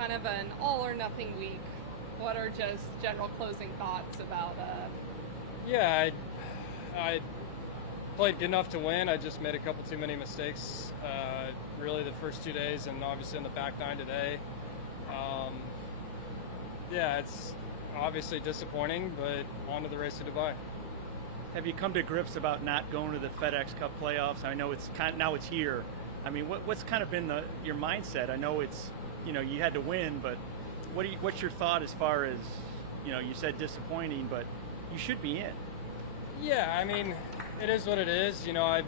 kind of an all or nothing week. What are just general closing thoughts about? Yeah, I played good enough to win. I just made a couple too many mistakes. Really, the first 2 days, and obviously in the back nine today. Yeah, it's obviously disappointing, but on to the race to Dubai. Have you come to grips about not going to the FedEx Cup playoffs? I know it's now it's here. I mean, what's kind of been your mindset? I know it's, you had to win, but what's your thought as far as, you said disappointing, but you should be in. Yeah, I mean, it is what it is. I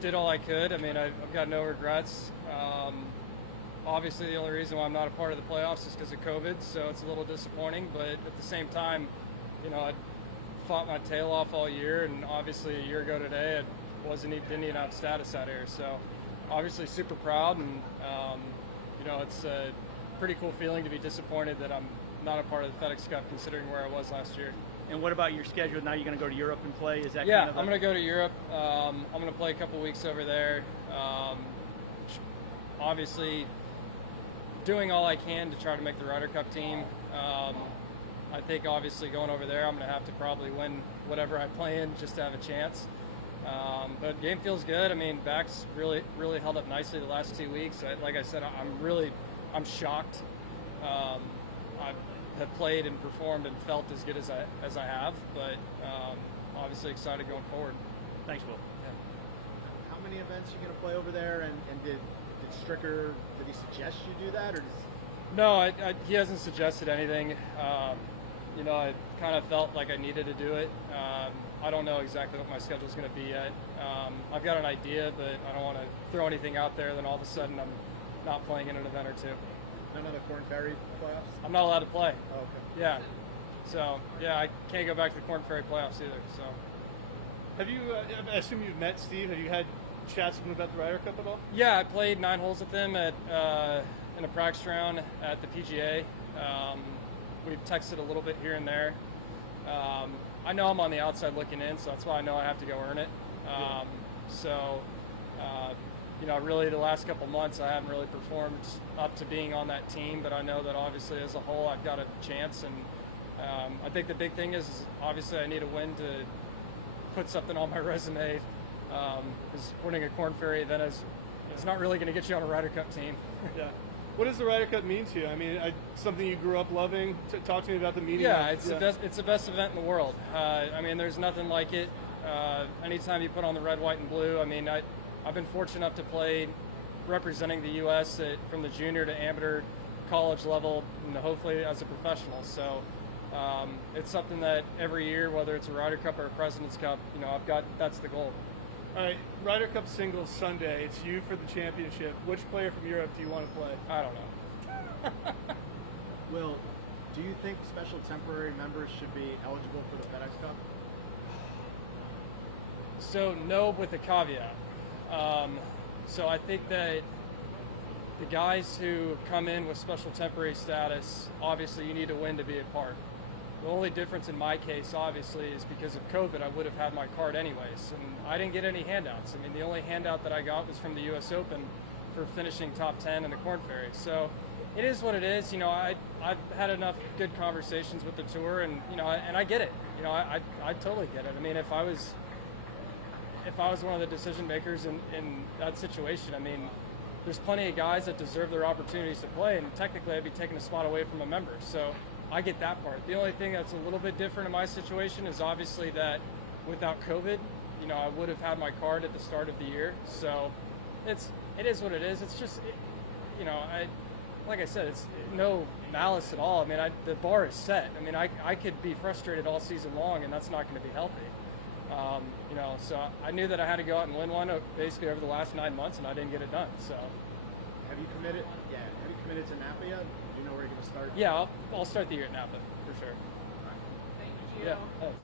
did all I could. I mean, I've got no regrets. Obviously, the only reason why I'm not a part of the playoffs is because of COVID, so it's a little disappointing. But at the same time, I fought my tail off all year, and obviously a year ago today, didn't even have status out here. So obviously super proud, and it's a pretty cool feeling to be disappointed that I'm not a part of the FedEx Cup, considering where I was last year. And what about your schedule? Now you're going to go to Europe and play? Is that I'm going to go to Europe. I'm going to play a couple weeks over there. Obviously, doing all I can to try to make the Ryder Cup team. I think obviously going over there, I'm going to have to probably win whatever I play in just to have a chance. But game feels good. I mean, back's really held up nicely the last 2 weeks. Like I said, I'm shocked. I have played and performed and felt as good as I have, but obviously excited going forward. Thanks, Will. How many events are you going to play over there? And did Stricker, did he suggest you do that, or No, he hasn't suggested anything. I kind of felt like I needed to do it. I don't know exactly what my schedule is going to be yet. I've got an idea, but I don't want to throw anything out there. Then all of a sudden, I'm not playing in an event or two. none of the Corn Ferry playoffs? I'm not allowed to play. Oh, okay. Yeah. So yeah, I can't go back to the Corn Ferry playoffs either. So. Have you? I assume you've met Steve. Have you had chats with him about the Ryder Cup at all? Yeah, I played 9 holes with him at in a practice round at the PGA. We've texted a little bit here and there. I know I'm on the outside looking in, so that's why I know I have to go earn it. Really the last couple months I haven't really performed up to being on that team, but I know that obviously as a whole I've got a chance, and I think the big thing is obviously I need a win to put something on my resume, because winning a Corn Ferry event is not really going to get you on a Ryder Cup team. Yeah. What does the Ryder Cup mean to you? I mean, something you grew up loving. Talk to me about the meaning. Yeah, it's the best event in the world. There's nothing like it. Anytime you put on the red, white, and blue, I've been fortunate enough to play representing the U.S. From the junior to amateur college level, and hopefully as a professional. So it's something that every year, whether it's a Ryder Cup or a President's Cup, that's the goal. All right, Ryder Cup singles Sunday. It's you for the championship. Which player from Europe do you want to play? I don't know. Will, do you think special temporary members should be eligible for the FedEx Cup? So no, with a caveat. So I think that the guys who come in with special temporary status, obviously you need to win to be a part. The only difference in my case, obviously, is because of COVID, I would have had my card anyways, and I didn't get any handouts. The only handout that I got was from the U.S. Open for finishing top 10 in the Corn Ferry. So it is what it is. I've had enough good conversations with the tour, and and I get it. I totally get it. If I was one of the decision makers in that situation, there's plenty of guys that deserve their opportunities to play, and technically I'd be taking a spot away from a member. So I get that part. The only thing that's a little bit different in my situation is obviously that without COVID, I would have had my card at the start of the year. So it is what it is. It's just, like I said, it's no malice at all. The bar is set. I could be frustrated all season long, and that's not going to be healthy. So I knew that I had to go out and win one basically over the last 9 months, and I didn't get it done. So. Have you committed? Yeah. Have you committed to Napa yet? Do you know where you're going to start? Yeah, I'll start the year at Napa for sure. Thank you. Yeah. Thanks.